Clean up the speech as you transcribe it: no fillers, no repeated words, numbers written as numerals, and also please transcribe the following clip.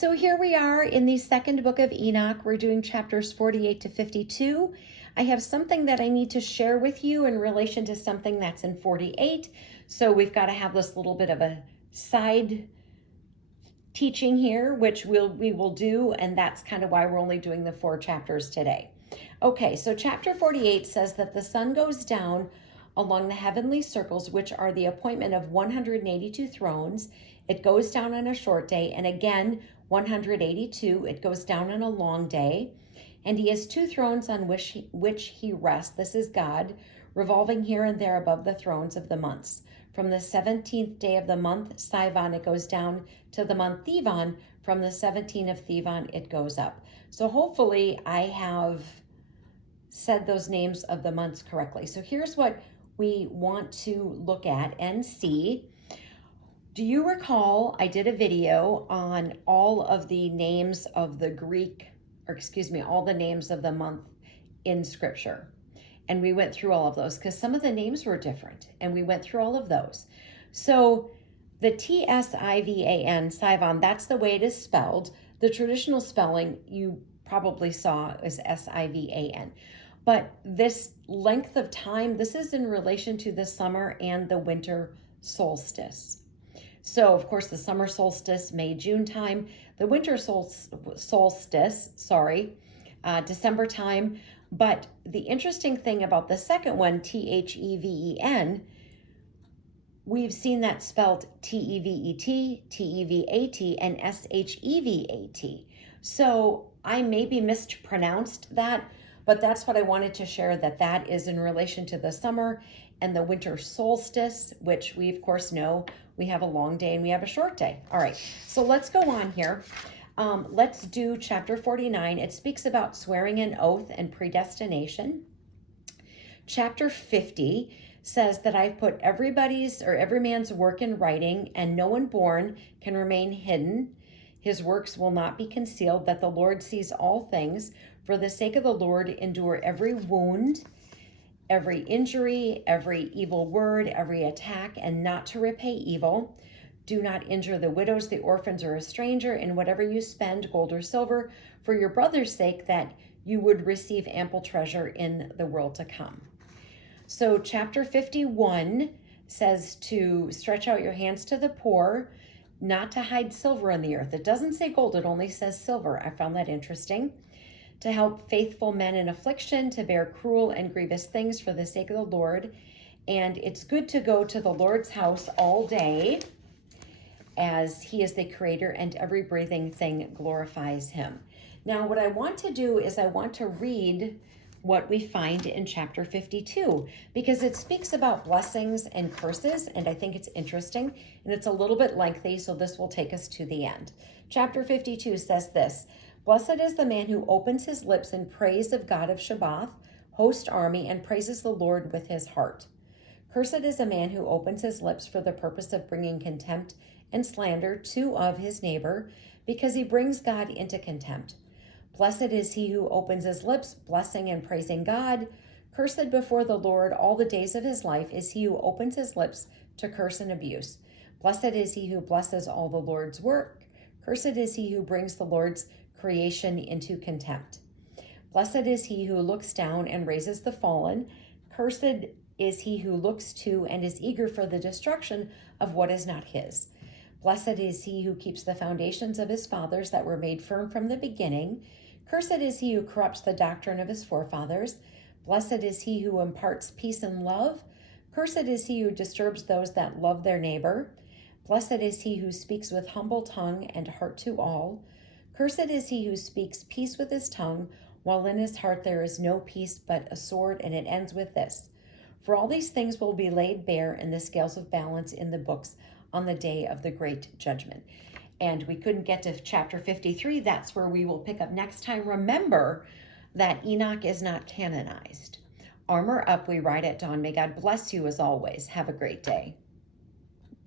So here we are in the second book of Enoch. We're doing chapters 48 to 52. I have something that I need to share with you in relation to something that's in 48. So we've got to have this little bit of a side teaching here, which we will do, and that's kind of why we're only doing the 4 chapters today. Okay, so chapter 48 says that the sun goes down along the heavenly circles, which are the appointment of 182 thrones. It goes down on a short day, and again, 182, it goes down on a long day. And he has 2 thrones on which he rests. This is God, revolving here and there above the thrones of the months. From the 17th day of the month, Sivan, it goes down to the month Thivan. From the 17th of Thivan, it goes up. So hopefully I have said those names of the months correctly. So here's what we want to look at and see. Do you recall I did a video on all of the names of the all the names of the month in Scripture? And we went through all of those because some of the names were different, and we went through all of those. So the T-S-I-V-A-N, Sivan, that's the way it is spelled. The traditional spelling you probably saw is S-I-V-A-N. But this length of time, this is in relation to the summer and the winter solstice. So, of course, the summer solstice, May, June time, the winter solstice, December time. But the interesting thing about the second one, T-H-E-V-E-N, we've seen that spelled T-E-V-E-T, T-E-V-A-T, and S-H-E-V-A-T. So I maybe mispronounced that, but that's what I wanted to share, that is in relation to the summer and the winter solstice, which we, of course, know we have a long day and we have a short day. All right, so let's go on here. Let's do chapter 49. It speaks about swearing an oath and predestination. Chapter 50 says that I've put every man's work in writing, and no one born can remain hidden. His works will not be concealed, that the Lord sees all things. For the sake of the Lord, endure every wound, every injury, every evil word, every attack, and not to repay evil. Do not injure the widows, the orphans, or a stranger in whatever you spend, gold or silver, for your brother's sake, that you would receive ample treasure in the world to come. So chapter 51 says to stretch out your hands to the poor, not to hide silver in the earth. It doesn't say gold, it only says silver. I found that interesting. To help faithful men in affliction, to bear cruel and grievous things for the sake of the Lord. And it's good to go to the Lord's house all day, as he is the creator and every breathing thing glorifies him. Now, what I want to do is I want to read what we find in chapter 52, because it speaks about blessings and curses, and I think it's interesting, and it's a little bit lengthy, so this will take us to the end. Chapter 52 says this: Blessed is the man who opens his lips in praise of God of Shabbath, host army, and praises the Lord with his heart. Cursed is a man who opens his lips for the purpose of bringing contempt and slander to of his neighbor, because he brings God into contempt. Blessed is he who opens his lips, blessing and praising God. Cursed before the Lord all the days of his life is he who opens his lips to curse and abuse. Blessed is he who blesses all the Lord's work. Cursed is he who brings the Lord's creation into contempt. Blessed is he who looks down and raises the fallen. Cursed is he who looks to and is eager for the destruction of what is not his. Blessed is he who keeps the foundations of his fathers that were made firm from the beginning. Cursed is he who corrupts the doctrine of his forefathers. Blessed is he who imparts peace and love. Cursed is he who disturbs those that love their neighbor. Blessed is he who speaks with humble tongue and heart to all. Cursed is he who speaks peace with his tongue, while in his heart there is no peace but a sword, and it ends with this: For all these things will be laid bare in the scales of balance in the books on the day of the great judgment. And we couldn't get to chapter 53. That's where we will pick up next time. Remember that Enoch is not canonized. Armor up, we ride at dawn. May God bless you as always. Have a great day.